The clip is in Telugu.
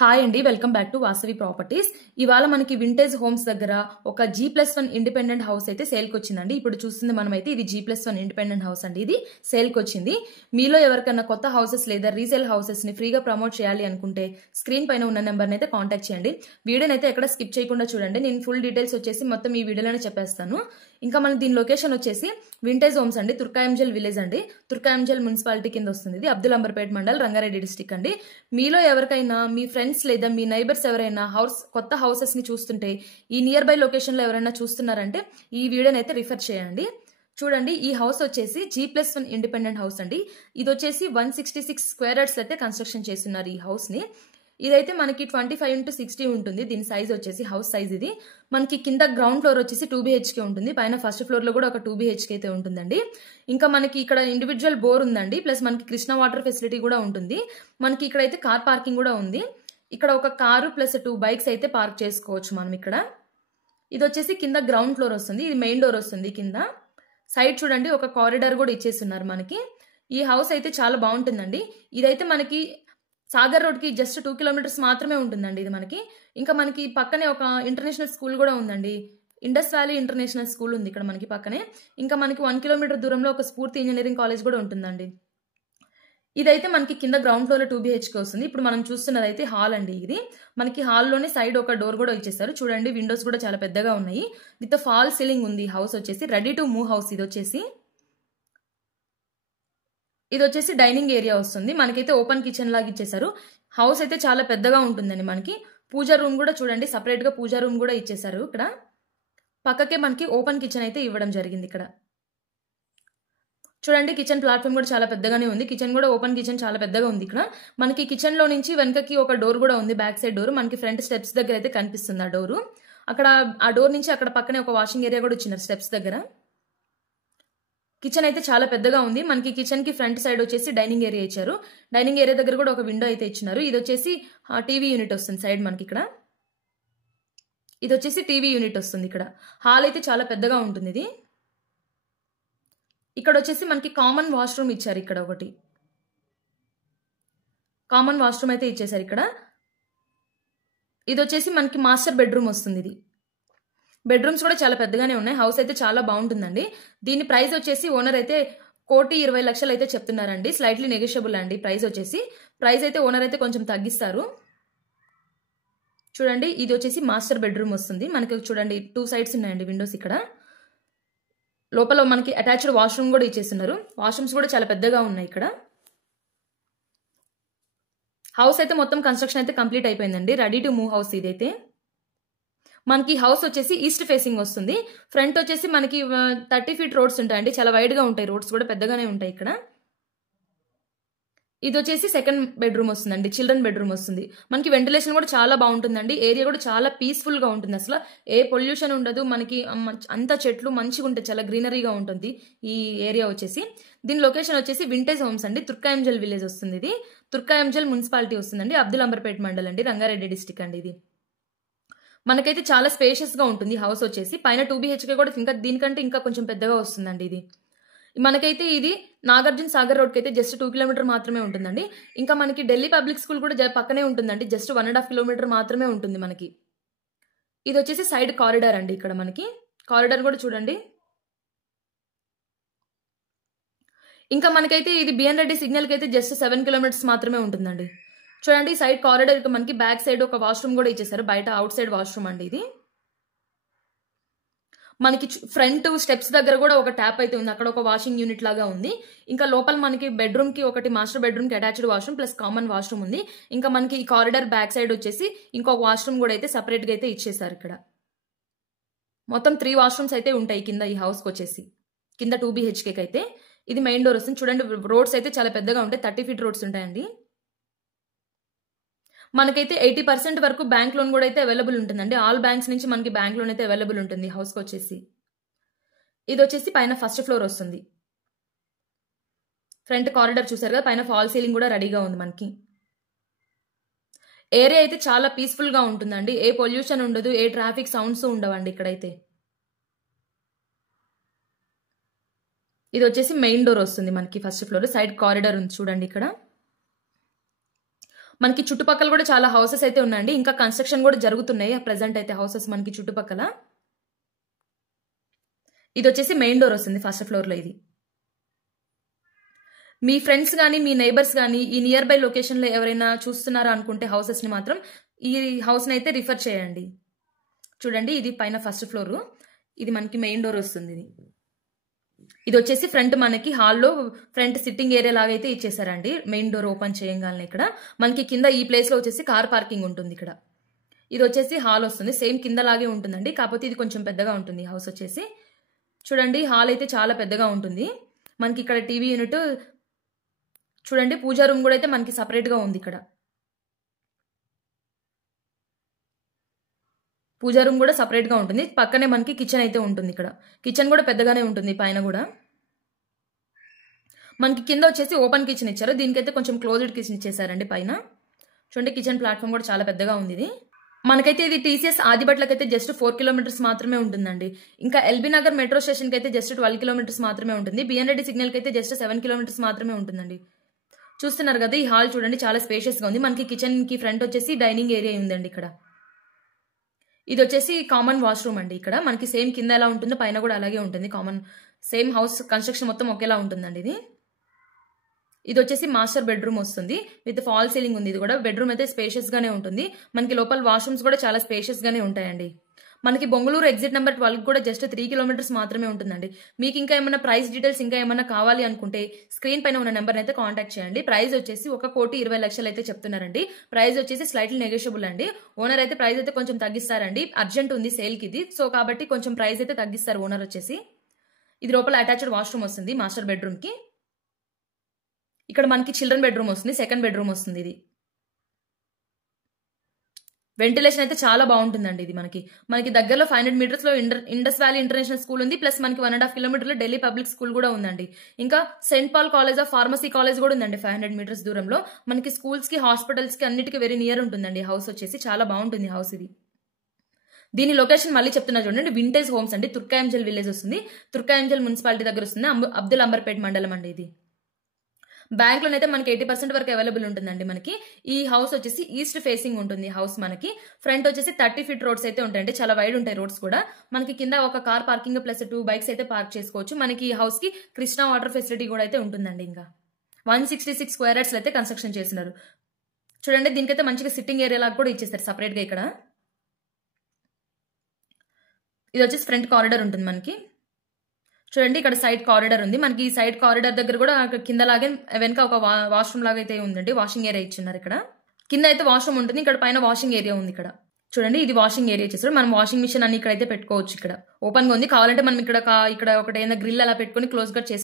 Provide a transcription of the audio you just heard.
హాయ్ అండి, welcome back to Vasavi properties. ఇవాళ మనకి వింటేజ్ హోమ్స్ దగ్గర ఒక G+1 ఇండిపెండెంట్ హౌస్ అయితే సేల్కి వచ్చిందండి. ఇప్పుడు చూస్తుంది మనమైతే ఇది G+1 ఇండిపెండెంట్ హౌస్ అండి. ఇది సేల్కి వచ్చింది. మీలో ఎవరికైనా కొత్త హౌసెస్ లేదా రీసేల్ హౌసెస్ ని ఫ్రీగా ప్రమోట్ చేయాలి అనుకుంటే స్క్రీన్ పైన ఉన్న నెంబర్ని అయితే కాంటాక్ట్ చేయండి. వీడియోని అయితే ఎక్కడ స్కిప్ చేయకుండా చూడండి. నేను ఫుల్ డీటెయిల్స్ వచ్చేసి మొత్తం ఈ వీడియోలోనే చెప్పేస్తాను. ఇంకా మన దీని లొకేషన్ వచ్చేసి వింటేజ్ హోమ్స్ అండి, తుర్కాయంజల్ విలేజ్ అండి. తుర్కాయంజల్ మున్సిపాలిటీ కింద వస్తుంది. ఇది అబ్దుల్ అంబర్పేట్ మండల్, రంగారెడ్డి డిస్టిక్ అండి. మీలో ఎవరికైనా మీ ఫ్రెండ్స్ లేదా మీ నైబర్స్ ఎవరైనా కొత్త హౌసెస్ ని చూస్తుంటే ఈ నియర్ బై లొకేషన్ లో ఎవరైనా చూస్తున్నారంటే ఈ వీడియోని అయితే రిఫర్ చేయండి. చూడండి, ఈ హౌస్ వచ్చేసి G+1 ఇండిపెండెంట్ హౌస్ అండి. ఇది వచ్చేసి 166 స్క్వేర్ యార్డ్స్ అయితే కన్స్ట్రక్షన్ చేస్తున్నారు ఈ హౌస్ ని. ఇదైతే మనకి 25x60 ఉంటుంది. దీని సైజ్ వచ్చేసి హౌస్ సైజ్ ఇది. మనకి కింద గ్రౌండ్ ఫ్లోర్ వచ్చేసి 2 BHK ఉంటుంది. పైన ఫస్ట్ ఫ్లోర్ లో కూడా ఒక 2 BHK అయితే ఉంటుందండి. ఇంకా మనకి ఇక్కడ ఇండివిజువల్ బోర్ ఉందండి. ప్లస్ మనకి కృష్ణ వాటర్ ఫెసిలిటీ కూడా ఉంటుంది. మనకి ఇక్కడ అయితే కార్ పార్కింగ్ కూడా ఉంది. ఇక్కడ ఒక కారు ప్లస్ 2 బైక్స్ అయితే పార్క్ చేసుకోవచ్చు మనం ఇక్కడ. ఇది వచ్చేసి కింద గ్రౌండ్ ఫ్లోర్ వస్తుంది. ఇది మెయిన్ డోర్ వస్తుంది. కింద సైడ్ చూడండి ఒక కారిడార్ కూడా ఇచ్చేస్తున్నారు మనకి. ఈ హౌస్ అయితే చాలా బాగుంటుందండి. ఇదైతే మనకి సాగర్ రోడ్ కి జస్ట్ 2 కిలోమీటర్స్ మాత్రమే ఉంటుందండి ఇది మనకి. ఇంకా మనకి పక్కనే ఒక ఇంటర్నేషనల్ స్కూల్ కూడా ఉందండి. ఇండస్ వ్యాలీ ఇంటర్నేషనల్ స్కూల్ ఉంది ఇక్కడ మనకి పక్కనే. ఇంకా మనకి 1 కిలోమీటర్ దూరంలో ఒక స్ఫూర్తి ఇంజనీరింగ్ కాలేజ్ కూడా ఉంటుందండి. ఇదైతే మనకి కింద గ్రౌండ్ ఫ్లోర్ లో 2 BHK వస్తుంది. ఇప్పుడు మనం చూస్తున్నది అయితే హాల్ అండి. ఇది మనకి హాల్లోనే సైడ్ ఒక డోర్ కూడా ఇచ్చేస్తారు. చూడండి, విండోస్ కూడా చాలా పెద్దగా ఉన్నాయి. విత్ ఫాల్ సీలింగ్ ఉంది. హౌస్ వచ్చేసి రెడీ టు మూవ్ హౌస్. ఇది వచ్చేసి డైనింగ్ ఏరియా వస్తుంది. మనకైతే ఓపెన్ కిచెన్ లాగా ఇచ్చేసారు. హౌస్ అయితే చాలా పెద్దగా ఉంటుందండి. మనకి పూజా రూమ్ కూడా చూడండి, సపరేట్ గా పూజా రూమ్ కూడా ఇచ్చేసారు. ఇక్కడ పక్కకే మనకి ఓపెన్ కిచెన్ అయితే ఇవ్వడం జరిగింది. ఇక్కడ చూడండి, కిచెన్ ప్లాట్ఫామ్ కూడా చాలా పెద్దగానే ఉంది. కిచెన్ కూడా ఓపెన్ కిచెన్ చాలా పెద్దగా ఉంది. ఇక్కడ మనకి కిచెన్ లో నుంచి వెనకకి ఒక డోర్ కూడా ఉంది, బ్యాక్ సైడ్ డోర్. మనకి ఫ్రంట్ స్టెప్స్ దగ్గర అయితే కనిపిస్తుంది ఆ డోరు. అక్కడ ఆ డోర్ నుంచి అక్కడ పక్కనే ఒక వాషింగ్ ఏరియా కూడా ఇచ్చినారు స్టెప్స్ దగ్గర. కిచెన్ అయితే చాలా పెద్దగా ఉంది. మనకి కిచెన్ కి ఫ్రంట్ సైడ్ వచ్చేసి డైనింగ్ ఏరియా ఇచ్చారు. డైనింగ్ ఏరియా దగ్గర కూడా ఒక విండో అయితే ఇచ్చినారు. ఇది వచ్చేసి టీవీ యూనిట్ వస్తుంది సైడ్ మనకి ఇక్కడ. ఇది వచ్చేసి టీవీ యూనిట్ వస్తుంది ఇక్కడ. హాల్ అయితే చాలా పెద్దగా ఉంటుంది ఇది. ఇక్కడ వచ్చేసి మనకి కామన్ వాష్రూమ్ ఇచ్చారు. ఇక్కడ ఒకటి కామన్ వాష్రూమ్ అయితే ఇచ్చేసారు ఇక్కడ. ఇది వచ్చేసి మనకి మాస్టర్ బెడ్రూమ్ వస్తుంది. ఇది బెడ్రూమ్స్ కూడా చాలా పెద్దగానే ఉన్నాయి. హౌస్ అయితే చాలా బాగుంటుందండి. దీని ప్రైస్ వచ్చేసి ఓనర్ అయితే 1,20,00,000 అయితే చెప్తున్నారండి. స్లైట్లీ నెగోషియబుల్ అండి ప్రైస్ అయితే ఓనర్ అయితే కొంచెం తగ్గిస్తారు. చూడండి, ఇది వచ్చేసి మాస్టర్ బెడ్రూమ్ వస్తుంది. మనకి చూడండి 2 సైడ్స్ ఉన్నాయండి విండోస్. ఇక్కడ లోపల మనకి అటాచ్డ్ వాష్రూమ్ కూడా ఇచ్చేస్తున్నారు. వాష్రూమ్స్ కూడా చాలా పెద్దగా ఉన్నాయి ఇక్కడ. హౌస్ అయితే మొత్తం కన్స్ట్రక్షన్ అయితే కంప్లీట్ అయిపోయిందండి. రెడీ టు మూవ్ హౌస్ ఇదైతే. మనకి హౌస్ వచ్చేసి ఈస్ట్ ఫేసింగ్ వస్తుంది. ఫ్రంట్ వచ్చేసి మనకి 30 feet రోడ్స్ ఉంటాయండి. చాలా వైడ్ గా ఉంటాయి. రోడ్స్ కూడా పెద్దగానే ఉంటాయి ఇక్కడ. ఇది వచ్చేసి సెకండ్ బెడ్రూమ్ వస్తుందండి, చిల్డ్రన్ బెడ్రూమ్ వస్తుంది. మనకి వెంటిలేషన్ కూడా చాలా బాగుంటుందండి. ఏరియా కూడా చాలా పీస్ఫుల్ గా ఉంటుంది. అసలు ఏ పొల్యూషన్ ఉండదు. మనకి అంత చెట్లు మంచిగా ఉంటాయి, చాలా గ్రీనరీగా ఉంటుంది ఈ ఏరియా వచ్చేసి. దీని లొకేషన్ వచ్చేసి వింటేజ్ హోమ్స్ అండి, తుర్కాయంజల్ విలేజ్ వస్తుంది. ఇది తుర్కాయంజల్ మున్సిపాలిటీ వస్తుందండి, అబ్దుల్ అంబర్పేట్ మండల్ అండి, రంగారెడ్డి డిస్టిక్ అండి. ఇది మనకైతే చాలా స్పేషియస్ గా ఉంటుంది హౌస్ వచ్చేసి. పైన 2 BHK కూడా ఇంకా దీనికంటే ఇంకా కొంచెం పెద్దగా వస్తుందండి. ఇది మనకైతే ఇది నాగార్జున సాగర్ రోడ్ కి అయితే జస్ట్ 2 కిలోమీటర్ మాత్రమే ఉంటుందండి. ఇంకా మనకి ఢిల్లీ పబ్లిక్ స్కూల్ కూడా పక్కనే ఉంటుందండి. జస్ట్ 1.5 కిలోమీటర్ మాత్రమే ఉంటుంది మనకి. ఇది వచ్చేసి సైడ్ కారిడార్ అండి. ఇక్కడ మనకి కారిడార్ కూడా చూడండి. ఇంకా మనకైతే ఇది బిఎన్ రెడ్డి సిగ్నల్ కి అయితే జస్ట్ 7 కిలోమీటర్స్ మాత్రమే ఉంటుందండి. చూడండి, సైడ్ కారిడార్ కి మనకి బ్యాక్ సైడ్ ఒక వాష్రూమ్ కూడా ఇచ్చేసారు. బయట అవుట్ సైడ్ వాష్రూమ్ అండి ఇది. మనకి ఫ్రంట్ స్టెప్స్ దగ్గర కూడా ఒక ట్యాప్ అయితే ఉంది. అక్కడ ఒక వాషింగ్ యూనిట్ లాగా ఉంది. ఇంకా లోపల మనకి బెడ్రూమ్ కి ఒకటి మాస్టర్ బెడ్రూమ్ కి attached washroom plus common washroom ఉంది. ఇంకా మనకి ఈ కారిడార్ బ్యాక్ సైడ్ వచ్చేసి ఇంకొక వాష్రూమ్ కూడా అయితే సపరేట్ గా అయితే ఇచ్చేసారు. ఇక్కడ మొత్తం 3 వాష్రూమ్స్ అయితే ఉంటాయి కింద ఈ హౌస్ కి వచ్చేసి. కింద 2 BHK అయితే ఇది మెయిన్ డోర్ వస్తుంది. చూడండి, రోడ్స్ అయితే చాలా పెద్దగా ఉంటాయి. 30 feet రోడ్స్ ఉంటాయండి. మనకైతే 80% వరకు బ్యాంక్ లోన్ కూడా అయితే అవైలబుల్ ఉంటుందండి. ఆల్ బ్యాంక్స్ నుంచి మనకి బ్యాంక్ లోన్ అయితే అవైలబుల్ ఉంటుంది హౌస్ కి వచ్చేసి. ఇది వచ్చేసి పైన ఫస్ట్ ఫ్లోర్ వస్తుంది. ఫ్రంట్ కారిడార్ చూసారు కదా, పైన ఫాల్ సీలింగ్ కూడా రెడీగా ఉంది మనకి. ఏరియా అయితే చాలా పీస్ఫుల్ గా ఉంటుందండి. ఏ పొల్యూషన్ ఉండదు, ఏ ట్రాఫిక్ సౌండ్స్ ఉండవండి ఇక్కడైతే. ఇది వచ్చేసి మెయిన్ డోర్ వస్తుంది మనకి ఫస్ట్ ఫ్లోర్. సైడ్ కారిడార్ ఉంది చూడండి. ఇక్కడ మనకి చుట్టుపక్కల కూడా చాలా హౌసెస్ అయితే ఉన్నాయండి. ఇంకా కన్స్ట్రక్షన్ కూడా జరుగుతున్నాయి ప్రెసెంట్ అయితే హౌసెస్ మనకి చుట్టుపక్కల. ఇది వచ్చేసి మెయిన్ డోర్ వస్తుంది ఫస్ట్ ఫ్లోర్ లో. ఇది మీ ఫ్రెండ్స్ కానీ మీ నైబర్స్ కానీ ఈ నియర్ బై లొకేషన్ లో ఎవరైనా చూస్తున్నారా అనుకుంటే హౌసెస్ ని మాత్రం ఈ హౌస్ ని అయితే రిఫర్ చేయండి. చూడండి ఇది పైన ఫస్ట్ ఫ్లోర్. ఇది మనకి మెయిన్ డోర్ వస్తుంది. ఇది వచ్చేసి ఫ్రంట్ మనకి హాల్లో ఫ్రంట్ సిట్టింగ్ ఏరియా లాగా అయితే ఇచ్చేసారండి. మెయిన్ డోర్ ఓపెన్ చేయగానే ఇక్కడ మనకి కింద ఈ ప్లేస్ లో వచ్చేసి కార్ పార్కింగ్ ఉంటుంది. ఇక్కడ ఇది వచ్చేసి హాల్ వస్తుంది. సేమ్ కింద లాగే ఉంటుందండి, కాకపోతే ఇది కొంచెం పెద్దగా ఉంటుంది హౌస్ వచ్చేసి. చూడండి హాల్ అయితే చాలా పెద్దగా ఉంటుంది. మనకి ఇక్కడ టీవీ యూనిట్, చూడండి పూజా రూమ్ కూడా అయితే మనకి సపరేట్ గా ఉంది. ఇక్కడ పూజా రూమ్ కూడా సపరేట్ గా ఉంటుంది. పక్కనే మనకి కిచెన్ అయితే ఉంటుంది. ఇక్కడ కిచెన్ కూడా పెద్దగానే ఉంటుంది. పైన కూడా మనకి కింద వచ్చేసి ఓపెన్ కిచెన్ ఇచ్చారు. దీనికైతే కొంచెం క్లోజ్డ్ కిచెన్ ఇచ్చేసారండి పైన. చూడండి కిచెన్ ప్లాట్ఫామ్ కూడా చాలా పెద్దగా ఉంది. ఇది మనకైతే ఇది టీసీఎస్ ఆదిబట్లకైతే జస్ట్ 4 కిలోమీటర్స్ మాత్రమే ఉంటుందండి. ఇంకా ఎల్బీ నగర్ మెట్రో స్టేషన్ కి అయితే జస్ట్ 12 కిలోమీటర్స్ మాత్రమే ఉంటుంది. బిఎన్ రెడ్డి సిగ్నల్ కి అయితే జస్ట్ 7 కిలోమీటర్స్ మాత్రమే ఉంటుందండి. చూస్తున్నారు కదా ఈ హాల్ చూడండి చాలా స్పేషియస్ గా ఉంది. మనకి కిచెన్ కి ఫ్రంట్ వచ్చేసి డైనింగ్ ఏరియా ఉందండి. ఇక్కడ ఇది వచ్చేసి కామన్ వాష్రూమ్ అండి. ఇక్కడ మనకి సేమ్ కింద ఎలా ఉంటుందో పైన కూడా అలాగే ఉంటుంది. కామన్ సేమ్ హౌస్ కన్స్ట్రక్షన్ మొత్తం ఒకేలా ఉంటుందండి. ఇది వచ్చేసి మాస్టర్ బెడ్రూమ్ వస్తుంది విత్ ఫాల్ సీలింగ్ ఉంది. ఇది కూడా బెడ్రూమ్ అయితే స్పేషియస్ గానే ఉంటుంది. మనకి లోపల వాష్రూమ్స్ కూడా చాలా స్పేషియస్ గానే ఉంటాయండి. మనకి బొంగళూరు ఎగ్జిట్ నెంబర్ 12 కూడా జస్ట్ 3 కిలోమీటర్స్ మాత్రమే ఉంటుందండి. మీకు ఇంకా ఏమైనా ప్రైస్ డీటెయిల్స్ ఇంకా ఏమైనా కావాలి అనుకుంటే స్క్రీన్ పైన ఉన్న నెంబర్ అయితే కాంటాక్ట్ చేయండి. ప్రైస్ వచ్చేసి 1,20,00,000 అయితే చెప్తున్నారండి. ప్రైస్ వచ్చేసి స్లైట్లీ నెగోషియబుల్ అండి. ఓనర్ అయితే ప్రైస్ అయితే కొంచెం తగ్గిస్తారండి. అర్జెంట్ ఉంది సేల్ కి ఇది, సో కాబట్టి కొంచెం ప్రైస్ అయితే తగ్గిస్తారు ఓనర్ వచ్చేసి. ఇది లోపల అటాచ్డ్ వాష్రూమ్ వస్తుంది మాస్టర్ బెడ్రూమ్ కి. ఇక్కడ మనకి చిల్డ్రన్ బెడ్రూమ్ వస్తుంది, సెకండ్ బెడ్రూమ్ వస్తుంది. ఇది వెంటిలేషన్ అయితే చాలా బాగుంటుందండి. ఇది మనకి దగ్గరలో 500 మీటర్స్ లో ఇండస్ వ్యాలీ ఇంటర్నేషనల్ స్కూల్ ఉంది. ప్లస్ మనకి 1.5 కిలోమీటర్లో ఢిల్లీ పబ్లిక్ స్కూల్ కూడా ఉందండి. ఇంకా Saint Paul college of pharmacy college కూడా ఉందండి 500 మీటర్స్ దూరంలో. మనకి స్కూల్స్ కి హాస్పిటల్స్ కి అన్నిటికీ వెరీ నియర్ ఉంటుందండి హౌస్ వచ్చేసి. చాలా బాగుంటుంది హౌస్ ఇది. దీని లొకేషన్ మళ్ళీ చెప్తున్నా చూడండి, వింటేజ్ హోమ్స్ అండి. తుర్కాయంజల్ విలేజ్ వస్తుంది. తుర్కాయంజల్ మున్సిపాలిటీ దగ్గర వస్తుంది. అబ్దుల్ అంబర్పేట్ మండలం అండి. ఇది బ్యాంక్ లోనైతే మనకి 80% వరకు అవైలబుల్ ఉంటుందండి. మనకి ఈ హౌస్ వచ్చేసి ఈస్ట్ ఫేసింగ్ ఉంటుంది. హౌస్ మనకి ఫ్రంట్ వచ్చేసి 30 ఫీట్ రోడ్స్ అయితే ఉంటాయండి. చాలా వైడ్ ఉంటాయి రోడ్స్ కూడా. మనకి కింద ఒక కార్ పార్కింగ్ ప్లస్ 2 బైక్స్ అయితే పార్క్ చేసుకోవచ్చు. మనకి ఈ హౌస్ కి కృష్ణా వాటర్ ఫెసిలిటీ కూడా అయితే ఉంటుందండి. ఇంకా 166 స్క్వేర్ యార్డ్స్ అయితే కన్స్ట్రక్షన్ చేసినారు. చూడండి దీనికైతే మంచిగా సిట్టింగ్ ఏరియా లాగా కూడా ఇచ్చేస్తారు సపరేట్ గా. ఇక్కడ ఇది వచ్చేసి ఫ్రంట్ కారిడార్ ఉంటుంది మనకి. చూడండి ఇక్కడ సైడ్ కారిడార్ ఉంది. మనకి ఈ సైడ్ కారిడార్ దగ్గర కూడా కింద లాగే వెనక ఒక వాష్రూమ్ లాగా అయితే ఉందండి. వాషింగ్ ఏరియా ఇచ్చిన్నారు. ఇక్కడ కింద అయితే వాష్రూమ్ ఉంటుంది. ఇక్కడ పైన వాషింగ్ ఏరియా ఉంది. ఇక్కడ చూడండి ఇది వాషింగ్ ఏరియా చేస్తారు. మనం వాషింగ్ మిషన్ అన్ని ఇక్కడైతే పెట్టుకోవచ్చు. ఇక్కడ ఓపెన్ గా ఉంది. కావాలంటే మనం ఇక్కడ ఒకటి ఏదైనా గ్రిల్ అలా పెట్టుకుని క్లోజ్ గా చేసి